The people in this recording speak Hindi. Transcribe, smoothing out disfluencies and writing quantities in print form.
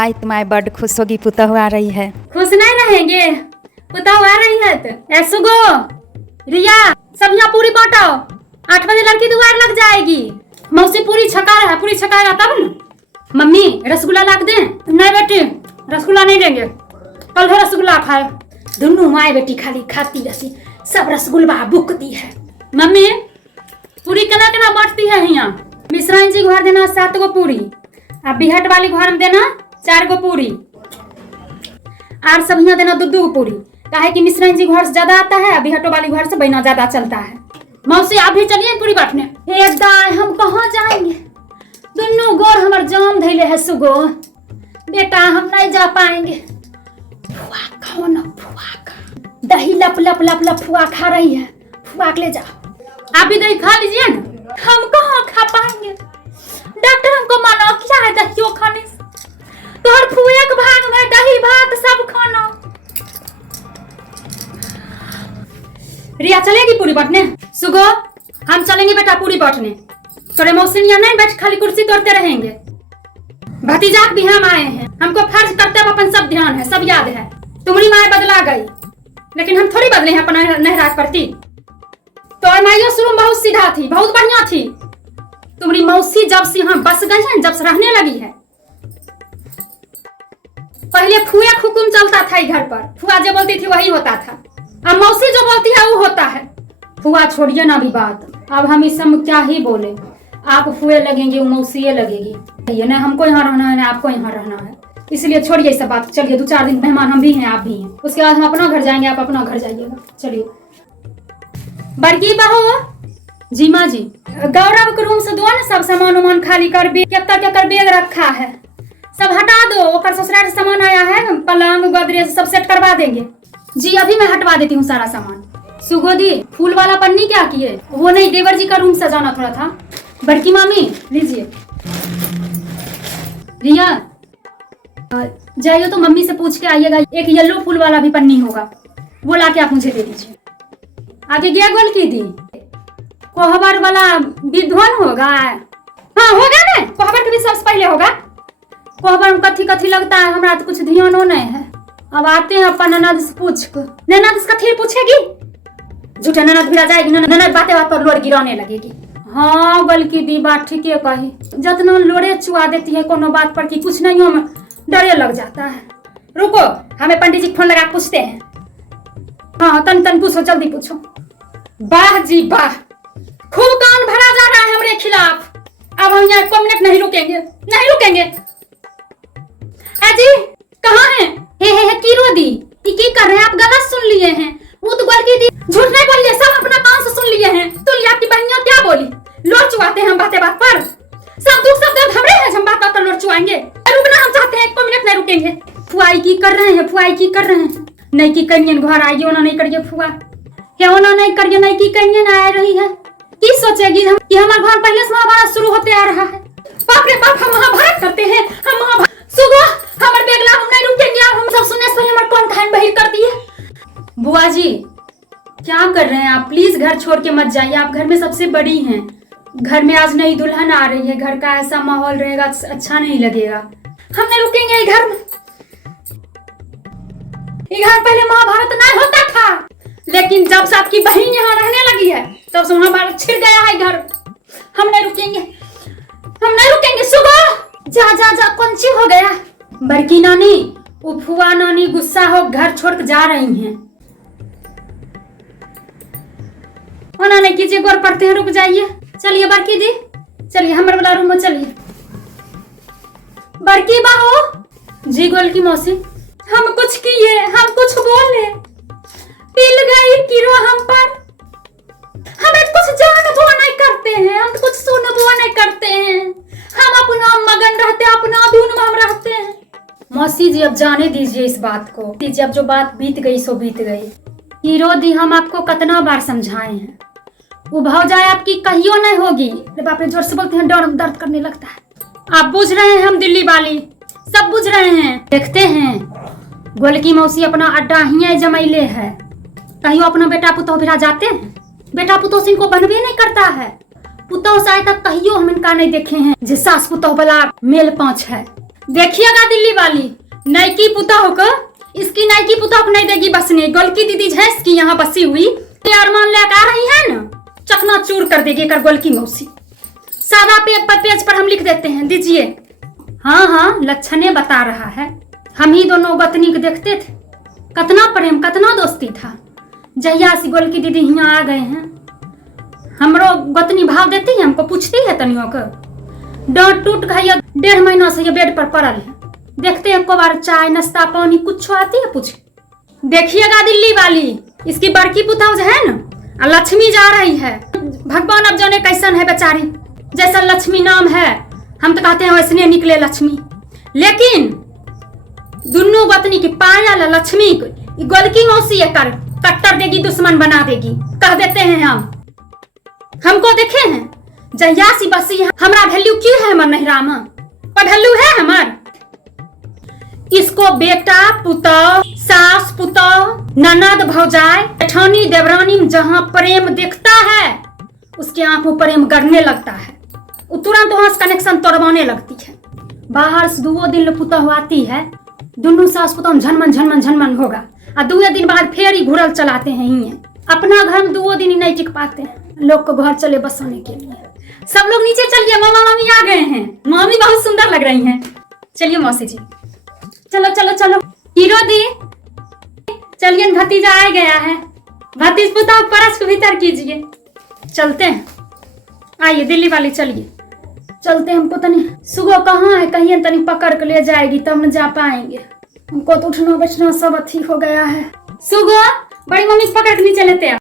माई तुम्हारी बड खुश होगी, पुतहु आ रही है। खुश नहीं रहेंगे, पुतहु आ रही है तो। सुगो, रिया, सब यहाँ पूरी बांटो। 8 बजे लड़की दुआर लग जाएगी। मौसी पूरी छका है, पूरी छकाएगा तब न। मम्मी रसगुल्ला ला दे। नहीं बेटी, रसगुल्ला नहीं देंगे, कल फिर रसगुल्ला खाए। दोनों माए बेटी खाली खाती रहती, सब रसगुल्ला बुकती है। मम्मी पूरी केना केना बांटती है यहाँ। मिश्राइन जी घर देना 7 गो पूरी, अब बिहट वाली घर में देना 4 गो पूरी, और सब यहाँ देना 2 गो पूरी। काहे कि मिश्राइन जी घर से ज्यादा आता है, बिहटो वाली घर से बहना ज्यादा चलता है। मौसी आप भी चलिए पूरी बांटने। हे दाई, हम कहाँ जाएंगे, दोनों गोर हमार जाम धैले है। सुगो बेटा, हम नहीं जा पाएंगे। फुआ खाओ ना, फुआ खा, दही लप लप लप लप फुआ खा रही है, फुआ के ले जाओ। आप भी दही खा लीजिए ना। हम कहाँ खा पाएंगे, डॉक्टर हमको मना किया है दही खाने से। तो हर फुए के भाग में दही भात सब खाना। रिया चलेगी पूरी बांटने। सुगो हम चलेंगे बेटा पूरी बांटने। थोड़े मौसी यहाँ नहीं बैठ खाली कुर्सी तोड़ते रहेंगे। भतीजा भी हम आए हैं, हमको फर्ज कर्तव्य अपन सब ध्यान है, सब याद है। तुम्हारी माए बदला गई, लेकिन हम थोड़ी बदले हैं अपना नहराज प्रति। तो माइयो शुरू बहुत सीधा थी, बहुत बढ़िया थी। तुम्हारी मौसी जब से यहाँ बस गई है, जब से रहने लगी है। पहले फुआ हुकुम चलता था घर पर, फुआ जो बोलती थी वही होता था। अब मौसी जो बोलती है वो होता है। फुआ छोड़िए ना अभी बात, अब हम इस सब क्या ही बोले। आप फुए लगेंगे, वो मौसी लगेगी। ये ना हमको यहाँ रहना है ना आपको यहाँ रहना है, इसलिए छोड़िए सब बात। चलिए 2-4 दिन मेहमान हम भी हैं, आप भी हैं। उसके बाद हम अपना घर जाएंगे, आप अपना घर जाइएगा। चलिए बड़की बहू जी, माँ जी, गौरव के रूम से दो ना सब सामान उमान खाली कर भी। क्या बैग रखा है सब हटा दो। ओकर ससुराल से सामान आया है, पलंग गोदरेज सब सेट करवा देंगे। जी अभी मैं हटवा देती हूँ सारा सामान। सुगोदी फूल वाला पन्नी क्या किए, वो नहीं, देवर जी का रूम सजाना थोड़ा था। बड़की मामी लीजिए। रिया जाइए तो मम्मी से पूछ के आइएगा, एक येलो फूल वाला भी पन्नी होगा, वो लाके आप मुझे दे दीजिए। आगे गया गोल की दी कोहबर वाला विध्वन होगा। हाँ होगा ना, कोहबर के भी सबसे पहले होगा। कोहबर में कथी कथी लगता है, हमरा तो कुछ ध्यान नहीं है। अब आते हैं अपन ननद से पूछ कर। ननद से कथी पूछेगी, झूठे ननद भी आ जाएगी, ननद बातें बात पर लोड़ गिराने लगेगी। हाँ गल की दी बात ठीक है कही, जितना लोड़े चुआ देती है कोनो बात पर कि कुछ नहीं में डरे लग जाता है। रुको हमें पंडित जी फोन लगा पूछते हैं। हाँ तन पूछो, जल्दी पूछो। वाह जी वाह, खूब कान भरा जा रहा है हमारे खिलाफ। अब हम यहाँ 1 मिनट नहीं रुकेंगे, नहीं रुकेंगे। अजी कहाँ हैं? हे कीरो दी, ये कर रहे हैं आप? गलत सुन लिए हैं। वो तो गल की दी झूठ नहीं बोलिए, सब अपना कान से सुन लिए हैं। तो आपकी बहनियां क्या बोली, लोड़ चुआते हैं हम बातें बात पर। सब दुख सब दर्द हमरे हैं, हम बात बात पर लोड़ चुआएंगे। रुकना हम चाहते हैं, 1 मिनट नहीं रुकेंगे। फुआई की कर रहे हैं, फुआई की कर रहे हैं। नहीं की करिए घर आइए, ओना नहीं करिए फुआ, क्या ओना नहीं करिए, नहीं की करिए ना आ रही है। की सोचेगी हम कि हमारे घर पहले से महाभारत शुरू होते आ रहा है। बाप रे बाप, हम महाभारत करते हैं, हम महाभारत। सुबह हमारे बेगला हम नहीं रुकेंगे। हम सब सुनने से हमारे कौन खान बहिर कर दिए। बुआ जी क्या कर रहे हैं आप, प्लीज घर छोड़ के मत जाइए। आप घर में सबसे बड़ी हैं, घर में आज नई दुल्हन आ रही है, घर का ऐसा माहौल रहेगा अच्छा नहीं लगेगा। हम नहीं रुकेंगे ये घर में। ये घर पहले महाभारत नहीं होता था, लेकिन जब से आपकी बहन यहाँ रहने लगी है तब से महाभारत छिड़ गया है घर। हम नहीं रुकेंगे, हम नहीं रुकेंगे। सुबह जा जा जा, कौन सी हो गया। बड़की नानी, वो फुआ नानी गुस्सा हो घर छोड़ के जा रही हैं। मना नहीं कीजिए, गौर पड़ते हैं, रुक जाइए। चलिए बड़की दी, चलिए हमारे वाला रूम में चलिए। बड़की बहू जी, गोल की मौसी, हम कुछ किए, हम कुछ बोले, पिल गई किरो हम पर। हमें कुछ जान बुआ नहीं करते हैं, हम कुछ सुन बुआ नहीं करते हैं। हम अपना मगन रहते, अपना धुन में हम रहते हैं। मौसी जी अब जाने दीजिए इस बात को, दीजिए। अब जो बात बीत गई सो बीत गई। हीरो दी हम आपको कितना बार समझाए हैं, वो भाव जाए आपकी कहियो नहीं होगी। बाप रे जोर से बोलते हैं, डर दर्द करने लगता है। आप बुझ रहे हैं, हम दिल्ली वाली सब बुझ रहे हैं। देखते हैं गोलकी मौसी अपना अड्डा ही जमैले है, कहियो अपना बेटा पुतौ भिरा जाते हैं। बेटा पुतौ से इनको बनबे नहीं करता है। पुतौ से आज तक कहियो हम इनका नहीं देखे हैं जे सास पुतौ वाला मेल पाँच है। देखिएगा दिल्ली वाली, नैकी पुतोह को, इसकी नैकी पुतोह को नहीं देगी बसने। गोलकी दीदी झैस की यहाँ बसी हुई अरमान लेकर आ रही है ना, चकना चूर कर देगी कर गोलकी मौसी। सादा पेज पर हम लिख देते हैं, दीजिए। हाँ हाँ, लक्षणे बता रहा है। हम ही दोनों गतनी को देखते थे, कितना प्रेम कितना दोस्ती था। जहिया से गोलकी दीदी यहाँ आ गए हैं, हमरो गतनी भाव देती है, हमको पूछती है तनियों को। डांट टूट गई, 1.5 महीना से ये बेड पर पड़ल है। देखते हैं को बार चाय नाश्ता पानी कुछ आती है पूछ। देखिएगा दिल्ली वाली, इसकी बड़की पुतौह जो है ना, लक्ष्मी जा रही है। भगवान अब जाने कैसन है बेचारी, जैसा लक्ष्मी नाम है हम तो कहते हैं वैसने निकले लक्ष्मी। लेकिन दोनों गतनी की पायल लक्ष्मी को गोलकी मौसी कर कट्टर देगी, दुश्मन बना देगी, कह देते हैं हम। हमको देखे हैं जयासी बसी है, हमारा वैल्यू क्यों है हमर नहिरा में, पढ़लू है हमार। इसको बेटा पुतौह, सास पुतौह, ननद भौजाई, जेठानी देवरानी में जहाँ प्रेम दिखता है उसके आंखों प्रेम गड़ने लगता है, वो तुरंत वहां से कनेक्शन तोड़वाने लगती है। बाहर से 2 दिन पुतौह आती है, दोनों सास पुतौह झनमन झनमन झनमन होगा, और 2 दिन बाद फिर ही घुरल चलाते हैं। ही अपना घर में 2 दिन ही नहीं टिक पाते हैं, लोग को घर चले बसाने के लिए। सब लोग नीचे चलिए, मामा मामी आ गए हैं। मामी बहुत सुंदर लग रही हैं। चलिए मौसी जी, चलो चलो चलो। हीरो दी, चलिए भतीजा आ गया है। भतीज पुतौह परस को भीतर कीजिए। चलते हैं, आइए दिल्ली वाली चलिए, चलते हैं। हमको तनी सुगो कहाँ है, कहीं तनी पकड़ के ले जाएगी तब न जा पाएंगे। हमको तो उठना बैठना सब अथी हो गया है। सुगो, बड़ी मम्मी से पकड़ के नीचे लेते हैं।